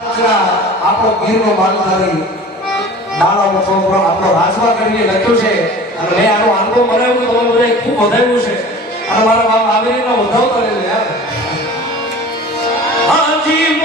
આપણો ગીરનો માલધારી નાણાનો છોકરો આપણો રાજવા કરીને લખ્યું છે. અને મેં આનો આલ્બમ બનાવ્યું તમે બધાએ ખૂબ વધાવ્યું છે. અને મારા બાપ આવી રીતના વધાવતા રહેજો યાર. હાજી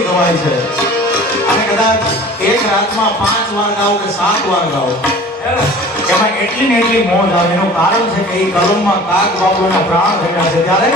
વર્ષોથી ગવાય છે. અને કદાચ એક રાતમાં પાંચ વાર ગાઓ કે સાત વાર ગાઓ. એમાં એટલી ને એટલી મોજ આવે. એનું કારણ છે કે એ કલમમાં કાગ બાપુના પ્રાણ થયા છે. ત્યારે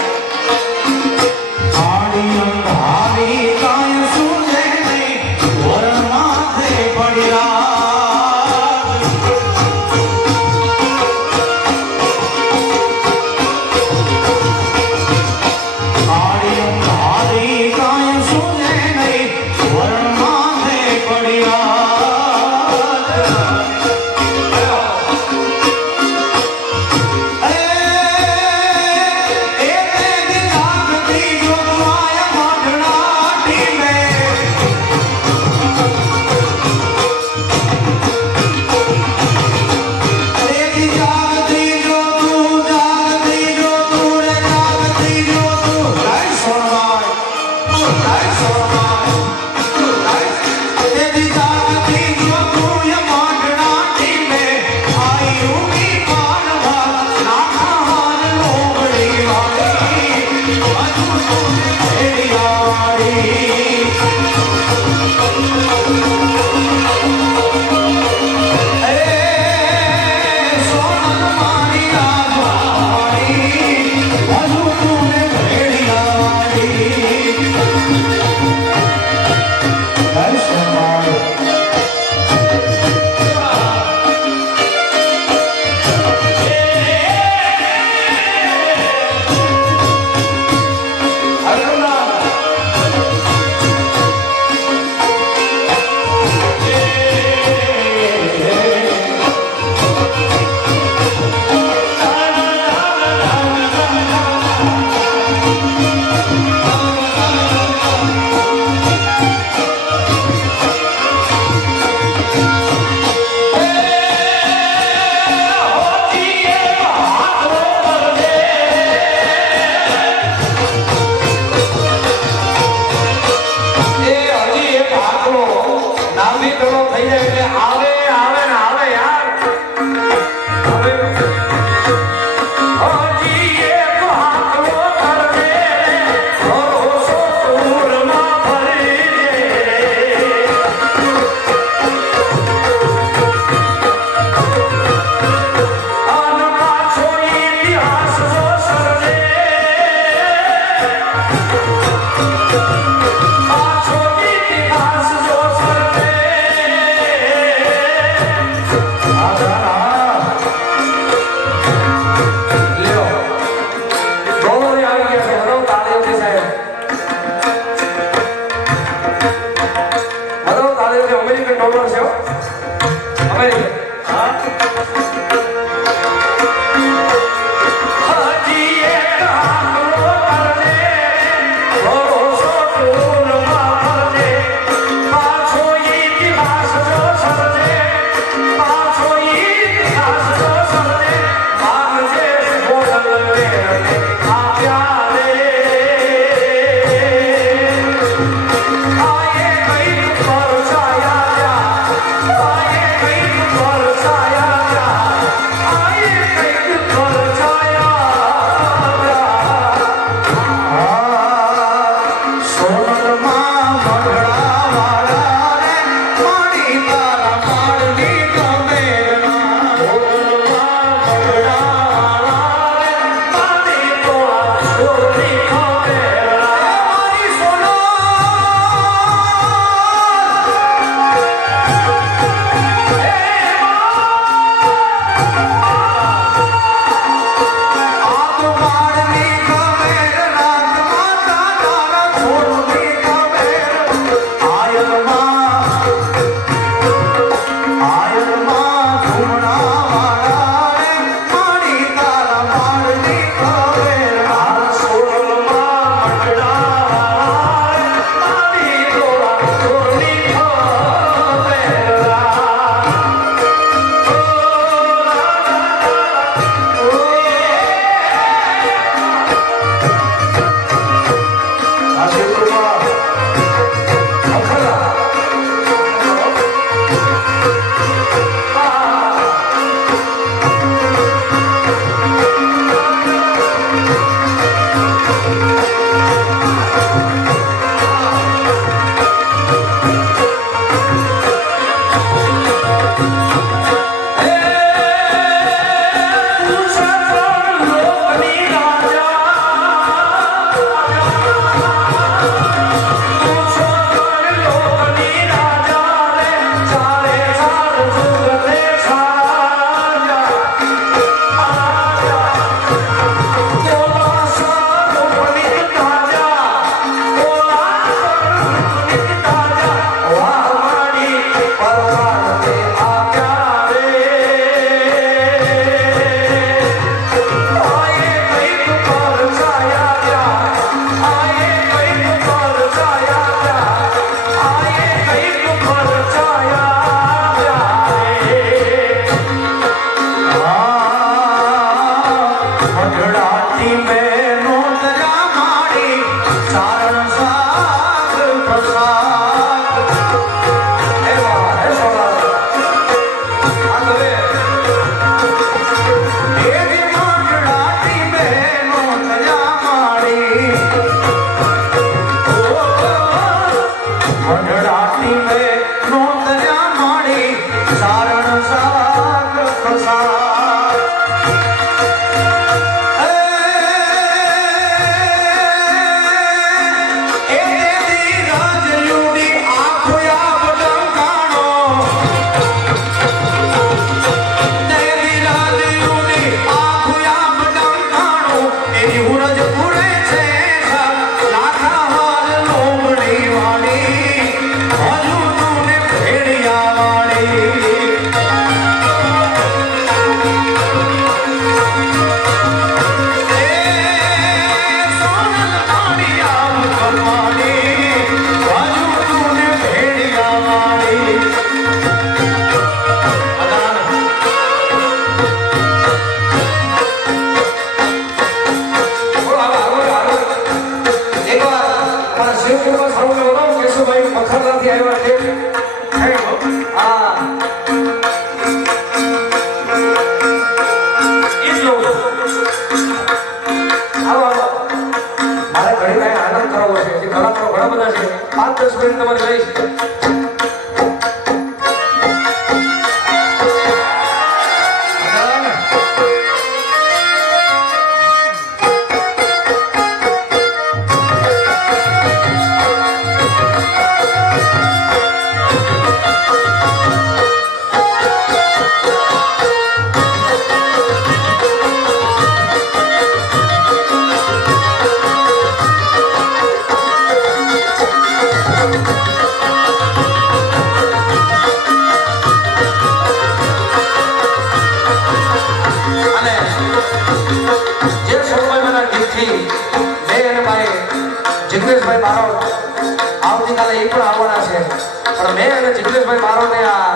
અને મેં અને જીગ્નેશભાઈ મારો ને આ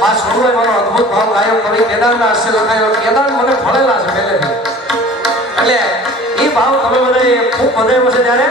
મા સોનુભાઈ મારો અદ્ભુત ભાવ ગાયો કરી કેદારના હસ્તે લખાયો. કેદાર મને ભણેલા છે પહેલેથી. એટલે એ ભાવ તમે મને ખૂબ વધારે છે ત્યારે.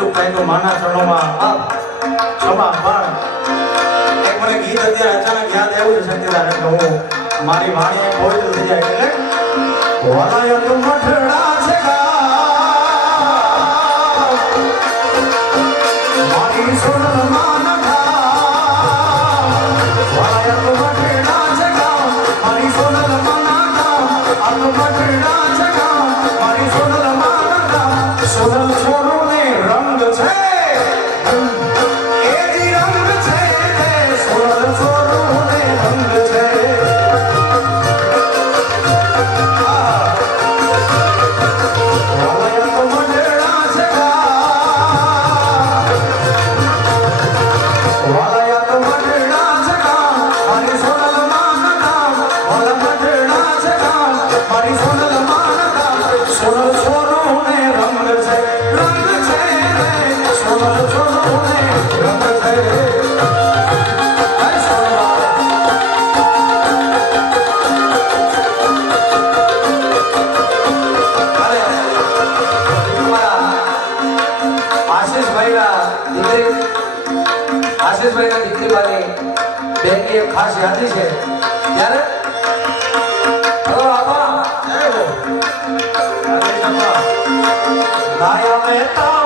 અચૂક થાય તો ગીત અત્યારે અચાનક આવ્યું છે શક્તિદાન મારી વાણી પવિત્ર થઈ જાય એટલે વલાયત મઠડા છે મારી નાયા મહેતા